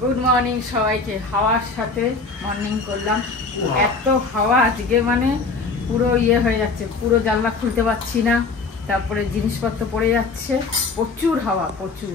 Good morning সবাইকে। হাওয়ার সাথে মর্নিং করলাম। এত হাওয়া আজকে মানে পুরো হয়ে যাচ্ছে, পুরো জানলা খুলতে পারছি না, তারপরে জিনিসপত্র পড়ে যাচ্ছে, প্রচুর হাওয়া প্রচুর।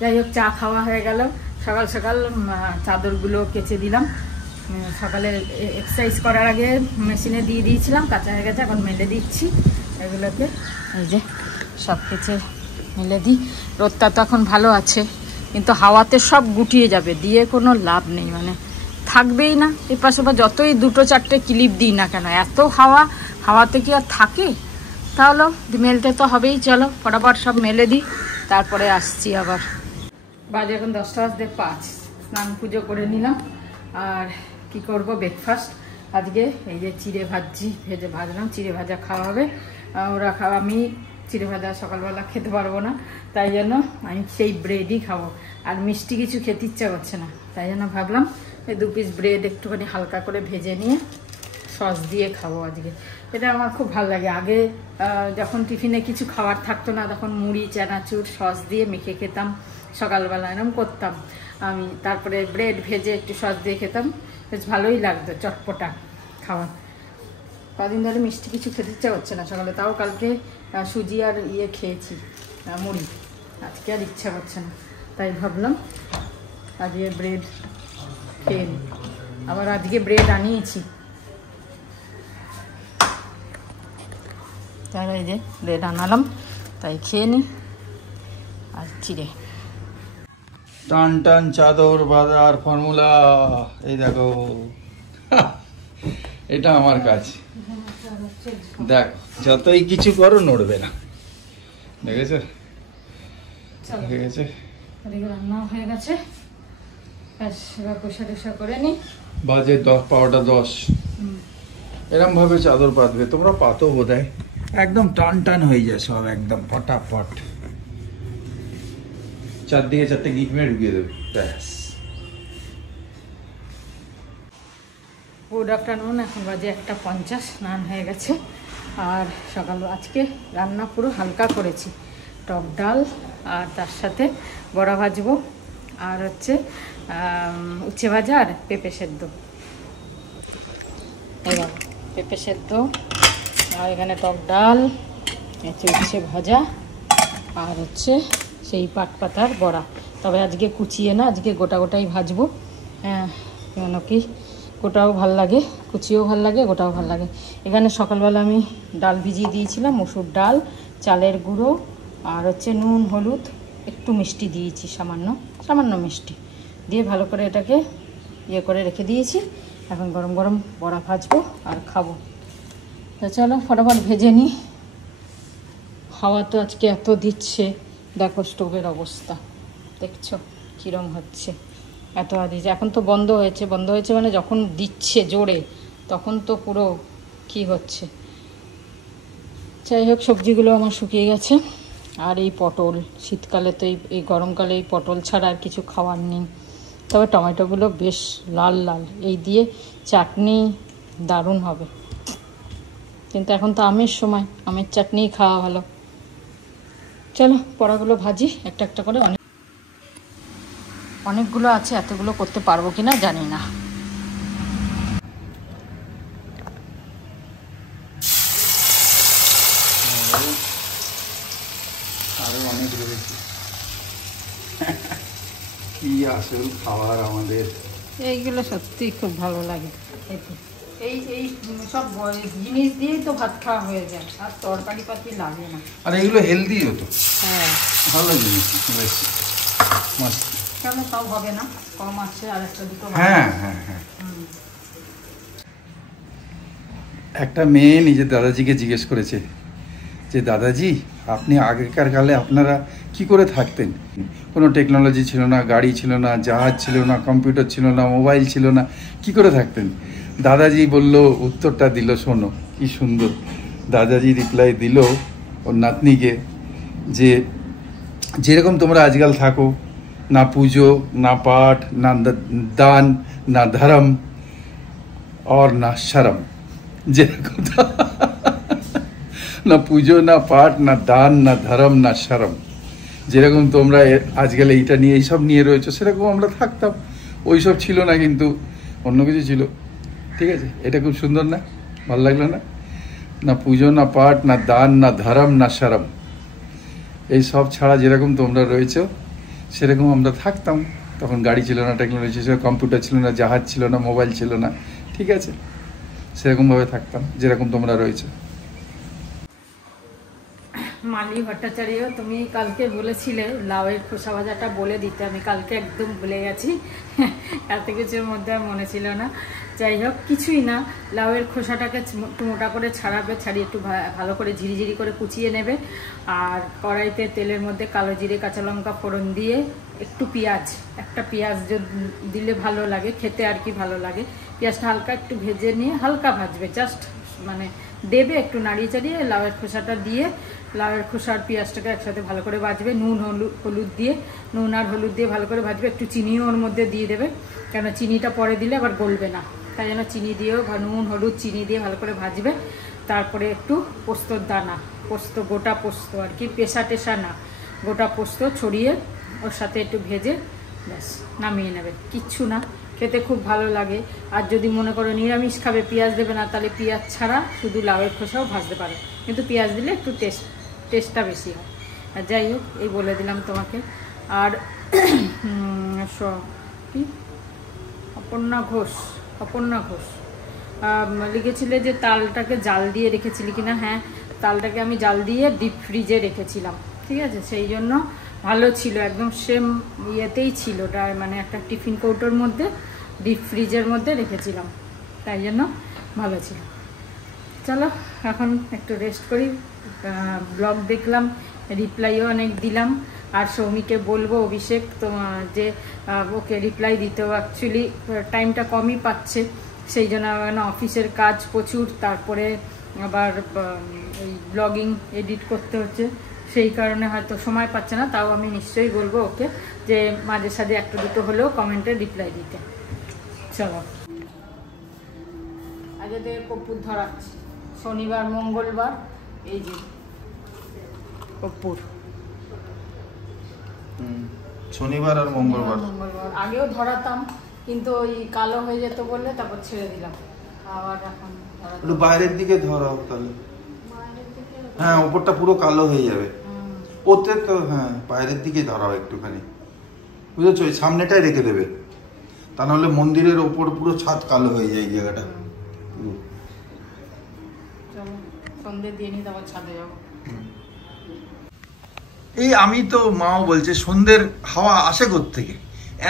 যাই হোক, চা খাওয়া হয়ে গেল। সকাল সকাল চাদরগুলো কেচে দিলাম। সকালে এক্সারসাইজ করার আগে মেশিনে দিয়ে দিয়েছিলাম, কাঁচা হয়ে গেছে, এখন মেলে দিচ্ছি এগুলোকে। এই যে সব কেচে মেলে দিই। রোদটা তো এখন ভালো আছে, কিন্তু হাওয়াতে সব গুটিয়ে যাবে, দিয়ে কোনো লাভ নেই, মানে থাকবেই না। এর পাশে বা যতই দুটো চারটে ক্লিপ দিই না কেন, এত হাওয়াতে কি আর থাকে? তাহলে মেলতে তো হবেই। চলো ফটাফট সব মেলে দিই, তারপরে আসছি আবার। বাজে এখন 10:05। স্নান পুজো করে নিলাম। আর কি করব, ব্রেকফাস্ট আজকে এই যে চিড়ে ভাজলাম। চিড়ে ভাজা খাওয়া হবে, ওরা খাওয়া। আমি চিড়ে ভাজা সকালবেলা খেতে পারবো না, তাই জন্য আমি সেই ব্রেডই খাবো। আর মিষ্টি কিছু খেতে ইচ্ছা করছে না, তাই জন্য ভাবলাম এই 2 পিস ব্রেড একটুখানি হালকা করে ভেজে নিয়ে সস দিয়ে খাবো আজকে। এটা আমার খুব ভালো লাগে। আগে যখন টিফিনে কিছু খাবার থাকতো না, তখন মুড়ি চানাচুর সস দিয়ে মেখে খেতাম সকালবেলা, এরকম করতাম আমি। তারপরে ব্রেড ভেজে একটু সস দিয়ে খেতাম, বেশ ভালোই লাগতো, চটপটা খাওয়া। কদিন ধরে মিষ্টি কিছু খেতে ইচ্ছা করছে না সকালে, তাও কালকে সুজি আর খেয়েছি, মুড়ি। আজকে আর ইচ্ছা করছে না, তাই ভাবলাম আজকে ব্রেড খেয়ে নিই। আবার আজকে ব্রেড আনিয়েছি, তাই এই যে ব্রেড আনালাম, তাই খেয়ে নিই। আর চিড়ে টান টান চাদর বাজার ফর্মুলা, এই দেখো এটা আমার কাজ। দেখ, যতই কিছু করো নড়বে না, দেখেছো? হয়ে গেছে, রান্না হয়ে গেছে, এবার কষা টষা করে নি। বাজে 10:10। এরম ভাবে চাদর পাতবে, তোমরা পাতো বোধহয়, একদম টান টান হয়ে যায় সব, একদম ফটাফট। চারদিকে 4টে গিট মেরে ঢুকিয়ে দেবে, ব্যাস। গুড আফটারনুন, এখন বাজে 1:50। স্নান হয়ে গেছে। আর সকাল আজকে রান্না পুরো হালকা করেছি, টক ডাল আর তার সাথে বড়া ভাজবো, আর হচ্ছে উচ্ছে ভাজা আর পেঁপে সেদ্ধ। এবার পেঁপে সেদ্ধ, আর এখানে টক ডাল, উচ্ছে ভাজা, আর হচ্ছে সেই পাট পাতার বড়া। তবে আজকে কুচিয়ে না, আজকে গোটা গোটাই ভাজবো। কেন কি গোটাও ভাল লাগে, কুচিও ভাল লাগে, গোটাও ভাল লাগে। এখানে সকালবেলা আমি ডাল ভিজিয়ে দিয়েছিলাম, মসুর ডাল, চালের গুঁড়ো, আর হচ্ছে নুন হলুদ, একটু মিষ্টি দিয়েছি, সামান্য মিষ্টি দিয়ে ভালো করে এটাকে করে রেখে দিয়েছি। এখন গরম গরম বড়া ভাজবো আর খাবো। তো চলো ফটাফট ভেজে নিই। হাওয়া তো আজকে এত দিচ্ছে, দেখো স্টোভের অবস্থা দেখছো কীরম হচ্ছে, এত দিচ্ছে। এখন তো বন্ধ হয়েছে মানে যখন দিচ্ছে জোরে, তখন তো পুরো কি হচ্ছে। যাই হোক, সবজিগুলো আমার শুকিয়ে গেছে। আর এই পটল, শীতকালে তো এই গরমকালে এই পটল ছাড়া আর কিছু খাওয়ার নেই। তবে টমেটোগুলো বেশ লাল লাল, এই দিয়ে চাটনি দারুণ হবে। কিন্তু এখন তো আমের সময়, আমের চাটনিই খাওয়া ভালো। চলো বড়াগুলো ভাজি একটা একটা করে। অনেকগুলো আছে, এতগুলো করতে পারবো কিনা জানি না। আরো অনেক রয়েছে। কি আসল খাবার আমাদের, এইগুলো সত্যি খুব ভালো লাগে। এই সব জিনিস দিয়েই তো ভাত খাওয়া হয়ে যায়, আর তরকারি পাতি লাগে না। আর এগুলো হেলদিও তো, হ্যাঁ ভালো জিনিস, বেশ মস্ত। কেন তাও হবে না, কম আছে, আর একটা দুটো। হ্যাঁ হ্যাঁ হ্যাঁ। একটা মেয়ে নিজের দাদাজিকে জিজ্ঞেস করেছে যে, দাদাজি আপনি আগেকার কালে আপনারা কি করে থাকতেন? কোনো টেকনোলজি ছিল না, গাড়ি ছিল না, জাহাজ ছিল না, কম্পিউটার ছিল না, মোবাইল ছিল না, কি করে থাকতেন? দাদাজি বলল, উত্তরটা দিল, শোনো কি সুন্দর। দাদাজি রিপ্লাই দিল ওর নাতনিকে যে, যেরকম তোমরা আজকাল থাকো, না পুজো, না পাঠ, না দান, না ধর্ম, और ना शर्म। যেরকম না পুজো, না পাঠ, না দান, না ধর্ম, না শরম, যেরকম তোমরা আজকাল এইটা নিয়ে এইসব নিয়ে রয়েছো সেরকম আমরা থাকতাম। ওইসব ছিল না, কিন্তু অন্য কিছু ছিল। ঠিক আছে, এটা খুব সুন্দর না? ভালো লাগলো না? না পুজো, না পাঠ, না দান, না ধর্ম, না শরম, এই সব ছাড়া যেরকম তোমরা রয়েছো সেরকম আমরা থাকতাম। তখন গাড়ি ছিল না, টেকনোলজি ছিল, কম্পিউটার ছিল না, জাহাজ ছিল না, মোবাইল ছিল না। ঠিক আছে, সেরকমভাবে থাকতাম যেরকম তোমরা রয়েছো। মালি ভট্টাচার্য, তুমি কালকে বলেছিলে লাউয়ের খোসা ভাজাটা বলে দিতে, আমি কালকে একদম ভুলে গেছি। এত কিছুর মধ্যে আর মনে ছিল না। যাই হোক, কিছুই না, লাউয়ের খোসাটাকে একটু মোটা করে ছাড়াবে, ছাড়িয়ে একটু ভালো করে ঝিরিঝিরি করে কুচিয়ে নেবে। আর কড়াইতে তেলের মধ্যে কালো জিরে, কাঁচা লঙ্কা ফোড়ন দিয়ে একটু পেঁয়াজ, একটা পেঁয়াজ দিলে ভালো লাগে খেতে, আর কি ভালো লাগে। পেঁয়াজটা হালকা একটু ভেজে নিয়ে হালকা ভাজবে, জাস্ট মানে দেবে, একটু নাড়িয়ে চাড়িয়ে লাউয়ের খোসাটা দিয়ে লাউয়ের খোসা আর পেঁয়াজটাকে একসাথে ভালো করে ভাজবে। নুন হলুদ দিয়ে, নুন আর হলুদ দিয়ে ভালো করে ভাজবে। একটু চিনিও ওর মধ্যে দিয়ে দেবে, কেন চিনিটা পরে দিলে আবার গলবে না, তাই জন্য চিনি দিয়েও নুন হলুদ চিনি দিয়ে ভালো করে ভাজবে। তারপরে একটু পোস্তর দানা, পোস্ত, গোটা পোস্ত আর কি, পেশা টেশা না, গোটা পোস্ত ছড়িয়ে ওর সাথে একটু ভেজে ব্যাস নামিয়ে নেবে। কিচ্ছু না, খেতে খুব ভালো লাগে। আর যদি মনে করো নিরামিষ খাবে, পেঁয়াজ দেবে না, তাহলে পেঁয়াজ ছাড়া শুধু লাউয়ের খোসাও ভাজতে পারে, কিন্তু পেঁয়াজ দিলে একটু টেস্টটা বেশি হয়। আর যাই হোক, এই বলে দিলাম তোমাকে। আর কি অপর্ণা ঘোষ লিখেছিলে যে তালটাকে জাল দিয়ে রেখেছিলি কিনা। হ্যাঁ, তালটাকে আমি জাল দিয়ে ডিপ ফ্রিজে রেখেছিলাম। ঠিক আছে, সেই জন্য ভালো ছিল, একদম সেম ইয়েতেই ছিল, মানে একটা টিফিন কৌটোর মধ্যে ডিপ ফ্রিজের মধ্যে রেখেছিলাম, তাই জন্য ভালো ছিল। চলো এখন একটু রেস্ট করি। ব্লগ দেখলাম, রিপ্লাইও অনেক দিলাম। আর সৌমিকে বলবো, অভিষেক যে ওকে রিপ্লাই দিতেও অ্যাকচুয়ালি টাইমটা কমই পাচ্ছে, সেই জন্য অফিসের কাজ প্রচুর, তারপরে আবার এই ব্লগিং এডিট করতে হচ্ছে, সেই কারণে হয়তো সময় পাচ্ছে না। তাও আমি নিশ্চয়ই বলবো ওকে যে মাঝে সাঝে একটা দুটো হলেও কমেন্টে রিপ্লাই দিতে। চলো, আগে থেকে কর্পূর ধরাচ্ছি, শনিবার মঙ্গলবার, এই যে কর্পূর, শনিবার আর মঙ্গলবার। আগেও ধরাতাম, কিন্তু ওই কালো হয়ে যেত বললে তারপর ছেড়ে দিলাম। আবার এখন একটু বাইরের দিকে ধরাও তাহলে, হ্যাঁ ওপরটা পুরো কালো হয়ে যাবে ওতে তো। হ্যাঁ, বাইরের দিকে ধরাও একটুখানি, বুঝেছো? ওই সামনেটাই রেখে দেবে, তা নাহলে মন্দিরের ওপর পুরো ছাদ কালো হয়ে যায় এই জায়গাটা পুরো। সন্ধ্যে দিয়ে নি, তারপর ছাদে যাবো। এই আমি তো মাও বলছে সন্ধ্যের হাওয়া আসে কোত্থেকে,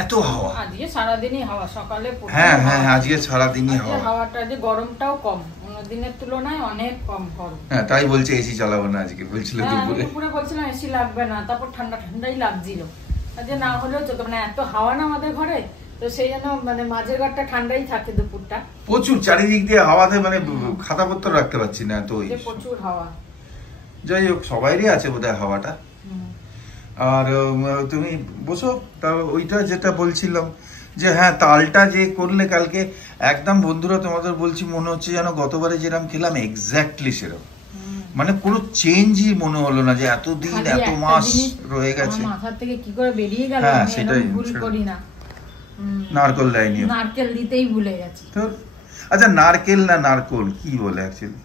এত হাওয়া? আজকে সারাদিনই হাওয়া, সকালে হ্যাঁ হ্যাঁ, আজকে সারাদিনই হাওয়া। হাওয়াটা যে গরমটাও কম, দিনের তুলনায় অনেক কম গরম। হ্যাঁ, তাই বলছে এসি চালাবো না আজকে, বলছিল দুপুরে বলছিলাম এসি লাগবে না, তারপর ঠান্ডা ঠান্ডাই লাগছিল। যে না হলেও চলতো, মানে এত হাওয়া না আমাদের ঘরে, তো সেই জন্য মানে মাঝের ঘরটা ঠান্ডাই থাকে দুপুরটা। প্রচুর চারিদিক দিয়ে হাওয়াতে, মানে খাতাপত্র রাখতে পারছি না, তো প্রচুর হাওয়া। যাই হোক, সবাইরই আছে বোধহয় হাওয়াটা। আর তুমি বসো, তা ওইটা যেটা বলছিলাম যে হ্যাঁ, তালটা যে করলে কালকে, একদম বন্ধুরা তোমাদের বলছি, মনে হচ্ছে যেন গতবারে যেরকম খেলাম এক্স্যাক্টলি সেরকম, মানে কোনো চেঞ্জই মনে হলো না, যে এতদিন এত মাস রয়ে গেছে মাথা থেকে কি করে বেরিয়ে গেল। হ্যাঁ, সেটাই ভুল করি না, নারকেল দেয়নি, নারকেল দিতেই ভুলে গেছি। তো আচ্ছা, নারকেল না নারকোল কি বলে অ্যাকচুয়ালি?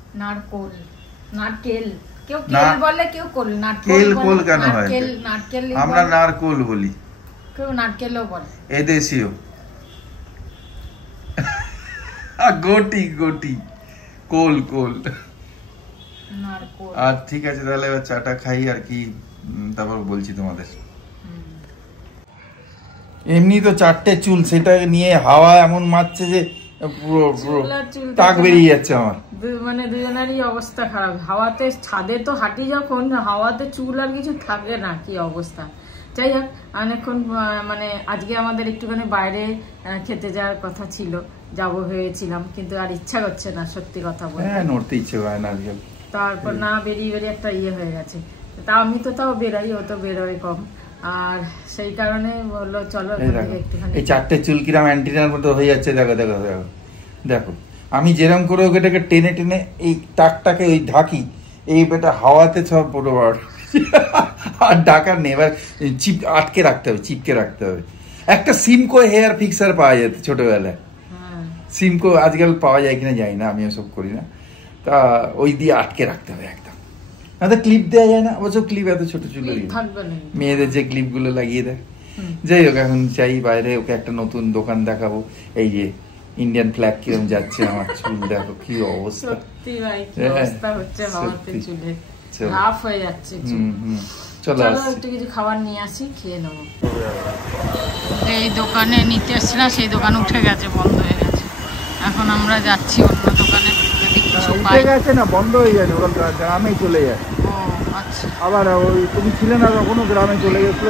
নারকেল কেউ কেল বলে, কেউ কোল। কেল কোল কেন হয়? নারকেল আমরা নারকোল বলি, কেউ নারকেলও বলে। এদেশীয় গোটি গোটি, কোল কোল। আর ঠিক আছে, তাহলে এবার চাটা খাই আর কি, তারপর বলছি তোমাদের। এমনি তো 4টে চুল, সেটা নিয়ে হাওয়া এমন মারছে যে পুরো পুরো টাক বেরিয়ে যাচ্ছে আমার, মানে দুজনেরই অবস্থা খারাপ। হাওয়াতে ছাদে তো হাঁটি যখন, হাওয়াতে চুল আর কিছু থাকে না, কি অবস্থা। যাই হোক, অনেকক্ষণ মানে আজকে আমাদের একটুখানি বাইরে খেতে যাওয়ার কথা ছিল, যাবো ভেবেছিলাম, কিন্তু আর ইচ্ছা করছে না, সত্যি কথা বলতে। হ্যাঁ, নড়তে ইচ্ছে করে না আজকাল। তারপর না বেরিয়ে একটা ইয়ে হয়ে গেছে। তা আমি তো তাও বেরোই, ও তো বেরোয় কম, আর সেই কারণে বললো চলো একটুখানি। এই 4টে চুল কিরাম অ্যান্টিনার মতো হয়ে যাচ্ছে, দেখো দেখো দেখো দেখো। আমি যেরকম করে ওকে টেনে টেনে এই টাকটাকে ওই ঢাকি, এই বেটা হাওয়াতে সব পুরো আর ঢাকার নেই, এবার আটকে রাখতে হবে, চিপকে রাখতে হবে। একটা সিমকো হেয়ার ফিক্সার পাওয়া যেত ছোটবেলায়, সিমকো আজকাল পাওয়া যায় কিনা জানি না, আমি ওসব করি না। তা ওই দিয়ে আটকে রাখতে হবে একদম, না তো ক্লিপ দেওয়া যায় না। অবশ্য ক্লিপ এত ছোট চুল মেয়েদের যে ক্লিপ গুলো লাগিয়ে দেয়। যাই হোক, এখন চাই বাইরে ওকে একটা নতুন দোকান দেখাবো। এই যে ইন্ডিয়ান ফ্ল্যাগ কিরম যাচ্ছে, আমার চুল দেখো কি অবস্থা, সত্যি ভাই কি অবস্থা হচ্ছে বাবাতে চুলে, হাফ হয়ে যাচ্ছে চুল। চলো একটু কিছু খাবার নিয়ে আসি, খেয়ে নেবো। এই দোকানে নিতে এসছি না, সেই দোকান উঠে গেছে, বন্ধ হয়ে গেছে। এখন আমরা যাচ্ছি অন্য দোকানে, যদি কিছু পাই। উঠে গেছে না, বন্ধ হয়ে যাবে, ওরা গ্রামে চলে যায়। ও আচ্ছা, আবার ওই তুমি ছিলে না তখনও গ্রামে চলে গেছিল।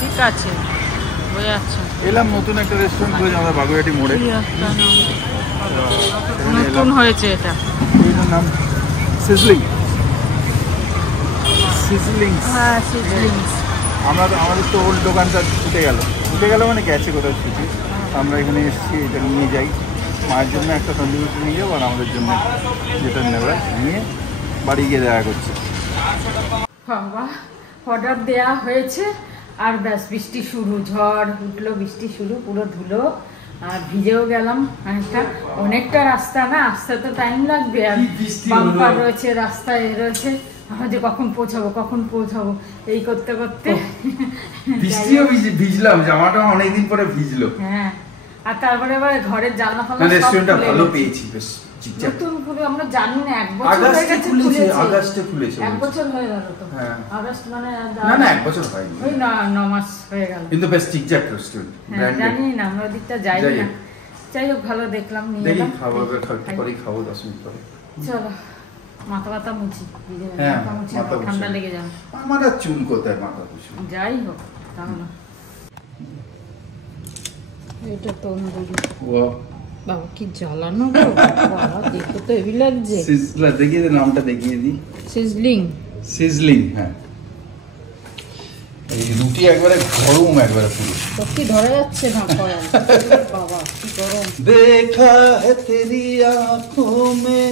ঠিক আছে, হয়ে যাচ্ছে। এলাম নতুন একটা রেস্টুরেন্ট খুলেছে আমাদের বাগুইহাটি মোড়ে, নতুন হয়েছে এটা, এটার নাম সিজলিং। সিজলিং, হ্যাঁ সিজলিং। আমাদের তো ওল্ড দোকানটা ছুটে গেল মানে গেছে কোথাও ছুটি। আমরা এখানে এসেছি, এটা নিয়ে যাই। মায়ের জন্য একটা তন্দুরি নিয়ে যাবো, আর আমাদের জন্য যেটা নেবে নিয়ে বাড়ি গিয়ে দেখা করছি। বাবা অর্ডার দেয়া হয়েছে, আর ব্যাস বৃষ্টি শুরু, ঝড় উঠলো, বৃষ্টি শুরু, পুরো ধুলো, আর ভিজেও গেলাম অনেকটা রাস্তা না, আসতে তো টাইম লাগবে, আর বাম্পার রয়েছে রাস্তায়, রয়েছে আমরা যে কখন পৌঁছাবো এই করতে করতে বৃষ্টিও ভিজলাম, জামাটা অনেকদিন পরে ভিজলো। হ্যাঁ, আর তারপরে আবার ঘরের জানলা ফালা রেস্টুরেন্টটা ভালো পেয়েছি, বেশ নতুন করে, আমরা জানি না 1 বছর হয়ে গেছে, আগস্টে খুলেছে, 1 বছর হয়ে গেল তো। হ্যাঁ আগস্ট মানে না 1 বছর হয়নি, ওই 9 মাস হয়ে গেল, কিন্তু বেশ ঠিকঠাক রেস্টুরেন্ট। জানি না, আমরা ওদিকটা যাই না। যাই হোক, ভালো দেখলাম, নিয়ে এলাম। খাবো 10 মিনিট পরে। চলো মাথা ব্যথা মুছি, হ্যাঁ, ঠান্ডা লেগে যাবে। আমার আর চুল কোথায়, মাথা খুশি। যাই হোক তাহলে এটা তন্দুরি, বাবা কি জ্বালানো গো, বাবা দেখো তো হেভি লাগছে। সিজলার দেখিয়ে দে, নামটা দেখিয়ে দি। সিজলিং, হ্যাঁ। এই রুটি একবারে গরম, একবারে পুরো সত্যি ধরা যাচ্ছে না কড়াই, বাবা কি গরম। দেখা है तेरी आंखों में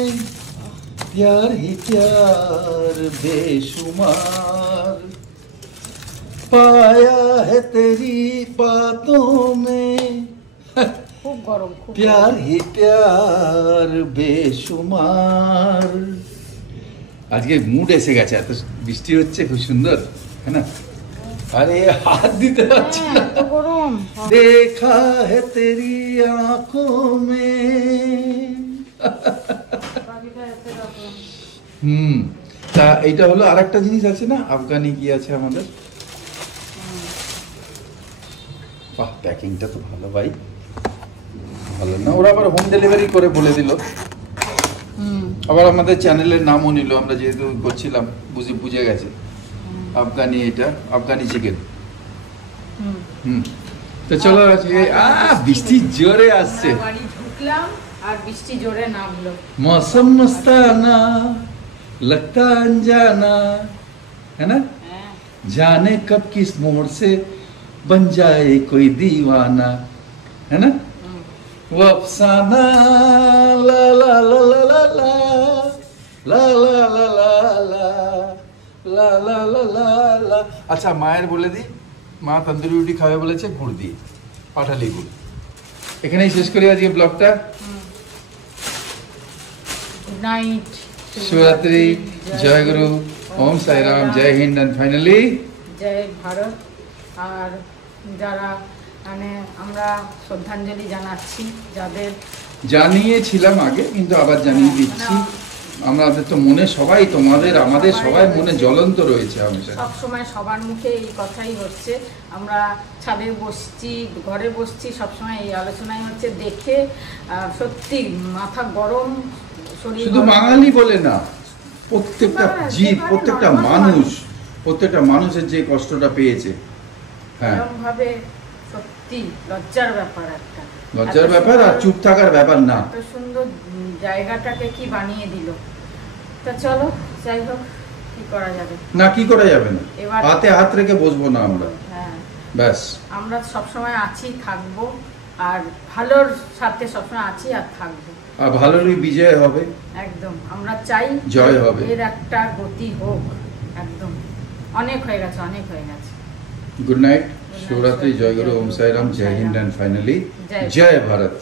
प्यार ही प्यार बेशुमार, पाया है तेरी बातों में খুব গরম, খুব प्यार ही प्यार बेशुमार। আজকে মুড এসে গেছে, এত বৃষ্টি হচ্ছে, খুব সুন্দর, है ना? अरे हाथ দিতে পারছি না, এত গরম। देखा है तेरी आंखों में। তা এইটা হলো, আরেকটা জিনিস আছে না, আফগানি কি আছে আমাদের, বাহ প্যাকিংটা তো ভালো ভাই, ভালো না? ওরা আবার হোম ডেলিভারি করে বলে দিল, আবার আমাদের চ্যানেলের নামও নিল, আমরা যেহেতু করছিলাম বুঝে গেছে। আফগানি, এটা আফগানি চিকেন। তো চলো, বৃষ্টি জোরে আসছে, বাড়ি ঢুকলাম আর বৃষ্টি জোরে নামলো। मौसम मस्ताना लगता अनजाना, है ना? जाने कब किस मोड़ से बन जाए कोई दीवाना, है ना? वो अफसाना ला ला ला ला ला ला ला ला ला ला ला ला ला ला ला। আচ্ছা, মায়ের বলে দিই, মা তন্দুরি রুটি খাবে বলেছে গুড় দিয়ে, পাঠালি গুড়। এখানেই শেষ করি আজকে ব্লগটা। গুড নাইট, শিবরাত্রি, জয় গুরু, ওম সাই রাম, জয় হিন্দ, এন্ড ফাইনালি জয় ভারত। আর যারা মানে আমরা শ্রদ্ধাঞ্জলি জানাচ্ছি, যাদের জানিয়েছিলাম আগে, কিন্তু আবার জানিয়ে দিচ্ছি, আমাদের তো মনে সবাই, তোমাদের আমাদের সবাই মনে জ্বলন্ত রয়েছে হামেশা। সব সময় সবার মুখে এই কথাই হচ্ছে, আমরা ছাদে বসছি, ঘরে বসছি, সবসময় এই আলোচনাই হচ্ছে, দেখে সত্যি মাথা গরম, শরীর শুধু বাঙালি বলে না, প্রত্যেকটা জীব, প্রত্যেকটা মানুষের যে কষ্টটা পেয়েছে, হ্যাঁ, ভাবে সত্যি লজ্জার ব্যাপার, একটা লজ্জার ব্যাপার, আর চুপ থাকার ব্যাপার না। এত সুন্দর জায়গাটাকে কি বানিয়ে দিল। তা চলো, যাই হোক, কি করা যাবে না, কি করা যাবে না, এবার হাতে হাত রেখে বসবো না আমরা, হ্যাঁ, ব্যাস। আমরা সবসময় আছি, থাকবো, আর ভালোর সাথে সবসময় আছি আর থাকবো। আর ভালোরই বিজয় হবে, একদম আমরা চাই জয় হবে, এর একটা গতি হোক। একদম অনেক হয়ে গেছে, অনেক হয়ে গেছে। গুড নাইট, শুভরাত্রি, জয় গুরু, ওম সাইরাম, জয় হিন্দ, অ্যান্ড ফাইনালি জয় ভারত।